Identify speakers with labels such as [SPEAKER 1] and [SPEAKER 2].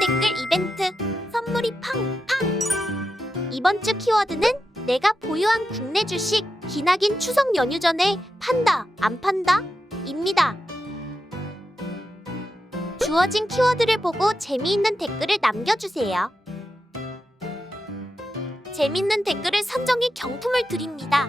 [SPEAKER 1] 댓글 이벤트 선물이 팡팡! 이번 주 키워드는 내가 보유한 국내 주식 기나긴 추석 연휴 전에 판다 안 판다? 입니다. 주어진 키워드를 보고 재미있는 댓글을 남겨주세요. 재밌는 댓글을 선정해 경품을 드립니다.